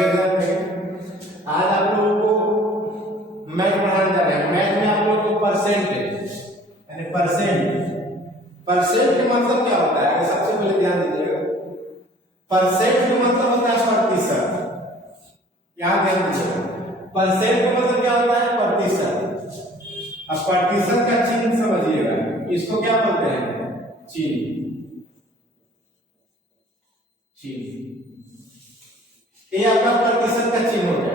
आज आप लोगों को मैथ पढ़ाने जा रहे हैं। मैथ में आप लोगों को परसेंटेज यानी परसेंट का मतलब क्या होता है, सबसे पहले ध्यान दीजिएगा। परसेंट का मतलब होता है प्रतिशत। यहाँ ध्यान दीजिएगा, परसेंट का मतलब क्या होता है, प्रतिशत। अब प्रतिशत का चिन्ह समझिएगा, इसको क्या बोलते हैं, चिन्ह। ये आपका प्रतिशत का चिन्ह हो गया।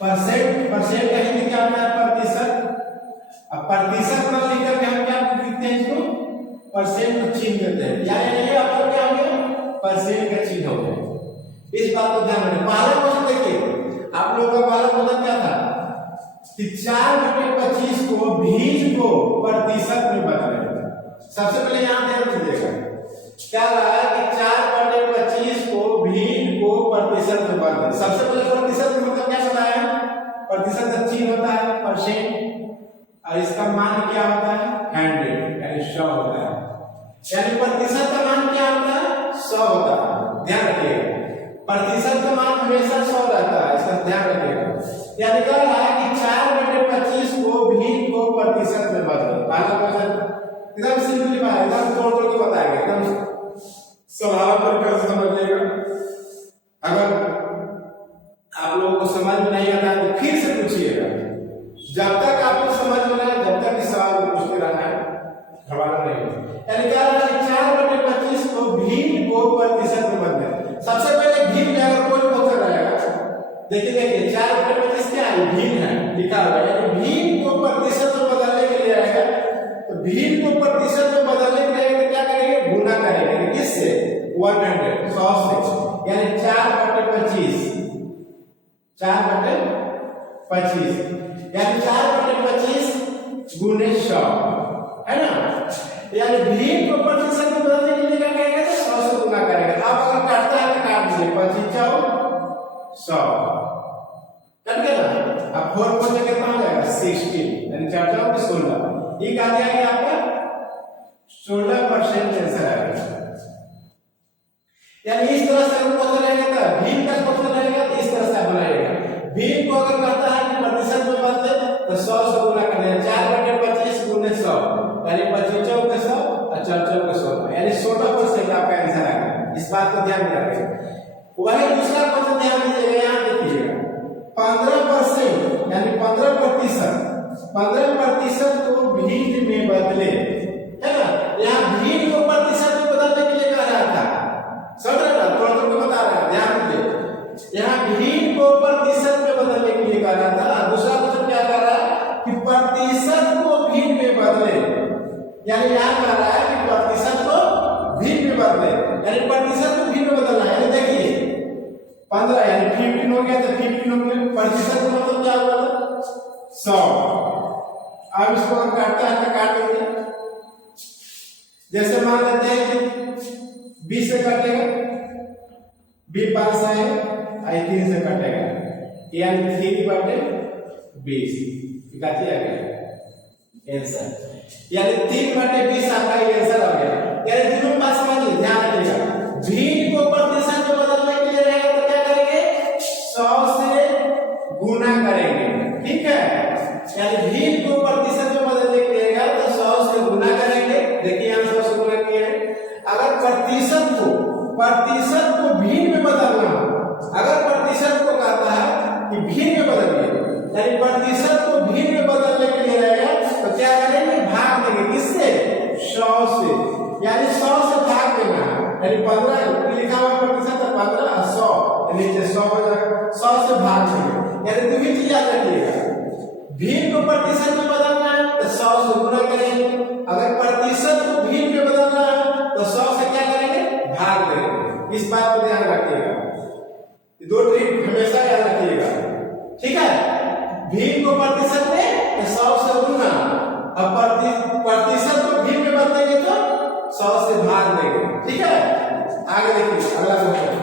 परसेंट का हिंदी क्या होता है, प्रतिशत। अब प्रतिशत न लिख करके हम क्या लिखते हैं, इसको परसेंट का चिन्ह देते हैं। यानी ये आपका क्या हो गया, परसेंट का चिन्ह हो गया। इस बात को ध्यान रखना। पहला क्वेश्चन देखिए, आप लोगों का पहला क्वेश्चन क्या था कि 4/25 को भीज को प्रतिशत में बदलें। सबसे पहले यहां ध्यान दीजिएगा, क्या रहा है कि 4/25 को भीज को प्रतिशत में बदलें। सबसे पहले प्रतिशत में मतलब क्या बताया, प्रतिशत का चिन्ह होता है परसेंट, और इसका मान क्या होता है, 100 यानी 100 होता है। यानी प्रतिशत का मान क्या होता है, 100 होता है। ध्यान रखिएगा, प्रतिशत का मान हमेशा 100 रहता है, इसका ध्यान रखिएगा। यानी क्या रहा है कि 4/25 को भीज को प्रतिशत में बदलें। पहला क्वेश्चन एकदम सिंपलीफाई, एकदम तोड़ के बताएंगे, एकदम सवाल पर समझिएगा। अगर आप लोगों को समझ में नहीं आता तो फिर से पूछिएगा, जब तक आपको समझ में आए जब तक इस सवाल को पूछते रहना है, घबराना नहीं। यानी क्या है कि 4/25 को भीज को प्रतिशत में बदलें। सबसे पहले भीज में अगर कोई क्वेश्चन रहेगा, देखिए 4/25 क्या है, भीज है लिखा हुआ है, यानी भीज को प्रतिशत में बदलने के लिए आएगा। तो भीज को प्रतिशत में बदलने के लिए क्या करेंगे, गुना करेंगे किससे, 100 से। यानी 4/25 यानी 4/25 गुने 100 है ना। यानी भीज को प्रतिशत में बदलने के लिए क्या करेंगे, 100 से गुना करेंगे। अब अगर काटता है तो काट दीजिए, 25 100 कट गया ना। अब 4 को से कितना हो जाएगा, 16 यानी 4 को 16। ये क्या दिया आपका 16% आंसर आएगा। यानी इस तरह से अगर क्वेश्चन रहेगा तो भीम का क्वेश्चन रहेगा तो इस तरह से बनाएगा। भीम को अगर कहता है कि प्रतिशत में बदले तो 100 से गुना कर देना, 4/25 गुने 100 यानी 25 को 100 और 4 को 16 यानी 16% आपका आंसर आएगा। इस बात को ध्यान में रखें। वही दूसरा क्वेश्चन ध्यान दीजिएगा, यहाँ देखिएगा 15% यानी 15% को भीज में बदले, है ना। यहाँ भीज को प्रतिशत में बदलने के लिए कह रहा था, समझ रहे ना, थोड़ा थोड़ा बता रहा है, ध्यान दीजिए। यहाँ भीज को प्रतिशत में बदलने के लिए कह रहा था। दूसरा क्वेश्चन क्या कह रहा है कि प्रतिशत को भीज में बदले, यानी यहाँ कह रहा है कि प्रतिशत को भीज में बदले, यानी प्रतिशत को भीज में बदलना है। यानी देखिए 15 यानी 15 हो गया तो 15 हो गया, प्रतिशत का मतलब क्या हुआ था, 100। अब इसको हम काटते हैं तो काट देंगे। जैसे मान लेते हैं कि 20 से कटेगा, 20 5 है, 3 से कटेगा, यानी 3/20 काटिए आ गया आंसर। यानी 3/20 आपका आंसर आ गया। यानी तीनों पास समझिए, ध्यान रखिएगा। भीज को प्रतिशत में बदलने के लिए रहेगा तो क्या करेंगे, 100 से गुना करेंगे, ठीक है। यानी भीज को प्रतिशत में बदलने के लिए रहेगा तो 100 से गुना करेंगे। देखिए यहाँ 100 से गुना किए हैं। अगर प्रतिशत को भीज में बदलना हो, अगर प्रतिशत को कहता है कि भीज में बदलिए, यानी प्रतिशत को भीज में बदलने के लिए रहेगा तो क्या करेंगे, भाग देंगे किससे, 100 से। यानी 100 से भाग देना, यानी 15 लिखा हुआ प्रतिशत है 15 और 100 नीचे 100 हो जाएगा, 100 से भाग देंगे। यानी दो ही चीज याद रखिएगा, भीज को प्रतिशत में बदलना है तो 100 से गुना करेंगे, अगर प्रतिशत को भीज में बदलना है तो 100 से क्या करेंगे, भाग देंगे। इस बात को ध्यान रखिएगा, दो ट्रिक हमेशा याद रखिएगा, ठीक है। भीज को प्रतिशत में तो 100 से गुना, अब प्रतिशत को भीज में बदलेंगे तो 100 से भाग देंगे, ठीक है। आगे देखिए अगला क्वेश्चन।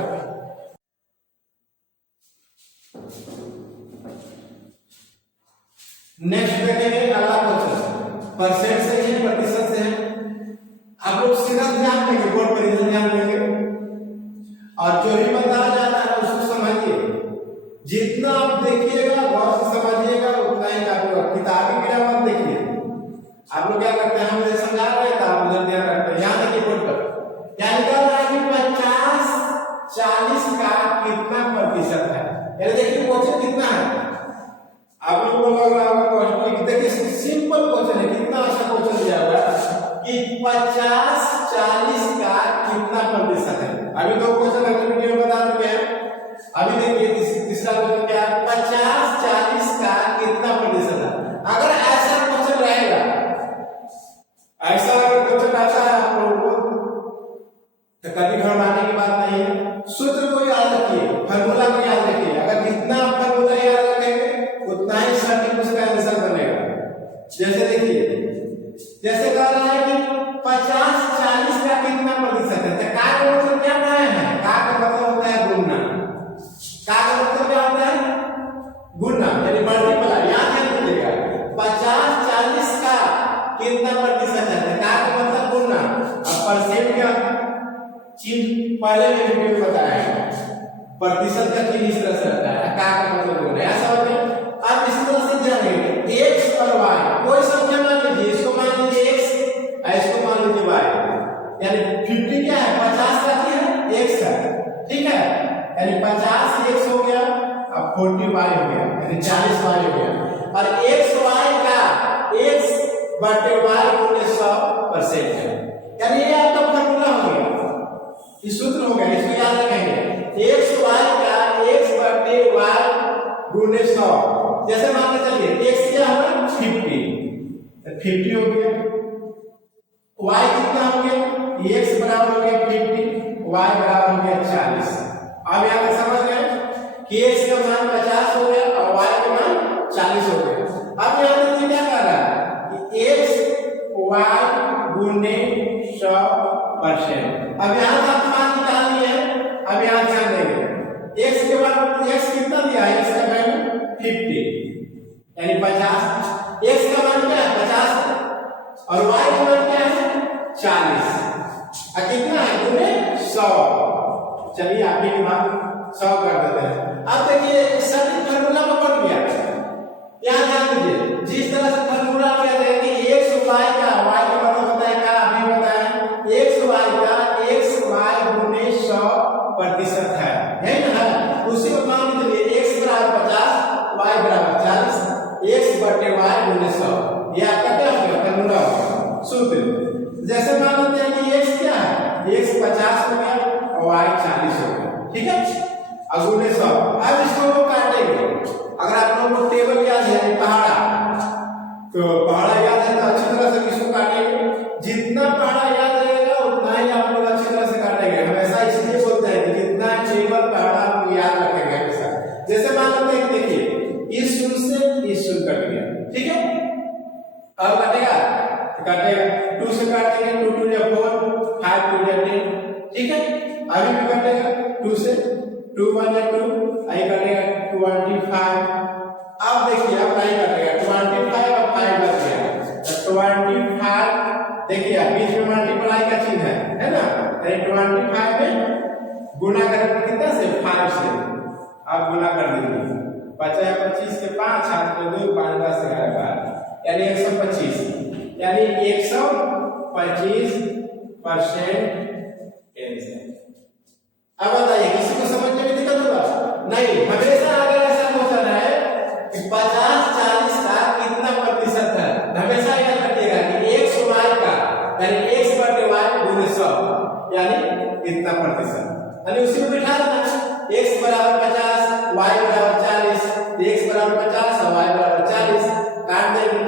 नेक्स्ट देखेंगे अगला क्वेश्चन, परसेंट से है प्रतिशत से है। आप लोग सीधा ध्यान देंगे, बोर्ड पर ध्यान देंगे, और जो भी बताया जाता क्वेश्चन कितना है आप लोगों को लग रहा होगा क्वेश्चन, देखिए सिंपल क्वेश्चन है, कितना अच्छा क्वेश्चन दिया हुआ है कि 50-40 का कितना प्रतिशत है। अभी दो क्वेश्चन अगले वीडियो में बता चुके हैं। अभी देखिए तीसरा क्वेश्चन क्या है, 50-40 का कितना प्रतिशत है। अगर ऐसा क्वेश्चन रहेगा, ऐसा अगर क्वेश्चन आता है आप लोगों को, तो कभी घबराने की बात नहीं है। सूत्र को याद रखिए, फार्मूला को याद रखिए। अगर जितना फार्मूला याद रखेंगे उतना ही सटीक उसका आंसर बनेगा। जैसे देखिए, जैसे कह रहा है कि 50-40 का कितना प्रतिशत है, तो का का मतलब क्या होता है, का का मतलब होता है गुणना। का का मतलब क्या होता है, गुणना यानी मल्टीप्लाई। यहां क्या मिलेगा, 50-40 का कितना प्रतिशत है, का का मतलब गुणना। अब परसेंट का चिन्ह पहले के वीडियो में बताया है, प्रतिशत का चिन्ह इस तरह से रहता है, का का मतलब गुणना। ऐसा होता है। अब इस तरह से जानेंगे x और y, कोई संख्या मान लीजिए, इसको मान लीजिए x, इसको मान लीजिए y, यानी 50 क्या है, 50 का क्या है, x है, ठीक है। यानी 50 x हो गया, अब 40 y हो गया, यानी 40 y हो गया। और x y का x बटे y गुणे 100% है, यानी ये आपका फार्मूला हो गया, ये सूत्र हो गया, इसको याद रखेंगे। x y का x बटे y गुणे 100। जैसे मान के चलिए x क्या होगा 50 हो गया, y कितना हो गया, x बराबर हो गया 50, y बराबर हो गया 40। अब यहां तक समझ गए कि x का मान 50 हो गया और y का मान 40 हो गया। अब यहां तक ये क्या कर रहा है कि x y गुणे 100%। अब यहां से आप मान निकाल लिए, अब यहां ध्यान देंगे x के बाद x कितना दिया है, x का वैल्यू 50 यानी 50, x का मान क्या है 50 और y का मान क्या है 40, और कितना है गुणे 100। चलिए आप ही की बात 100 कर देते हैं। अब देखिए सटीक फार्मूला में बन गया। यहां ध्यान दीजिए, जिस तरह से फार्मूला कहते हैं कि x y का, y का मतलब होता है का, अभी बताया x y का x y गुणे 100% है ना। उसी को मान लीजिए x बराबर 50 y बराबर 40, x बटे y गुणे 100, ये आपका क्या हो गया, फार्मूला हो गया, सूत्र। जैसे मान लेते हैं कि x क्या है, x 50 हो गया और y 40 हो गया, ठीक है, और गुणे 100। अब इसको वो काटेंगे। अगर आप लोगों को टेबल याद है पहाड़ा, तो पहाड़ा याद है तो अच्छी तरह से इसको काटेंगे। जितना पहाड़ा याद रहेगा उतना ही आप लोग अच्छी तरह से काटेंगे। हमेशा इसलिए बोलते हैं कि जितना टेबल पहाड़ा आप याद रखेंगे हमेशा। जैसे मान लेते हैं, देखिए इस शून्य से इस शून्य कट गया, ठीक है, अब कटेगा, काटेगा 2 से काट देंगे, 2 2 या 4, 5 2 या 10, ठीक है। अभी भी कटेगा 2 से, 2 1 या 2, आई कटेगा 25। अब देखिए अब नहीं कटेगा, 25 और 5 बच गया, तो 25 देखिए बीच में मल्टीप्लाई का चिन्ह है ना, 25 में गुना करें कितना से 5 से, आप गुना कर दीजिए, 50 25 के 5 हाथ में 2 5 10 11 यानी 125, यानी 125% आंसर। अब बताइए किसी को समझने में दिक्कत होगा नहीं। हमेशा अगर ऐसा क्वेश्चन है कि 50-40 का कितना प्रतिशत है, हमेशा याद रखिएगा कि x y का यानी x बटे y गुणे 100 यानी कितना प्रतिशत, यानी उसी में बिठा देना, x बराबर 50 y बराबर 40, x बराबर 50 और y बराबर 40, काट देंगे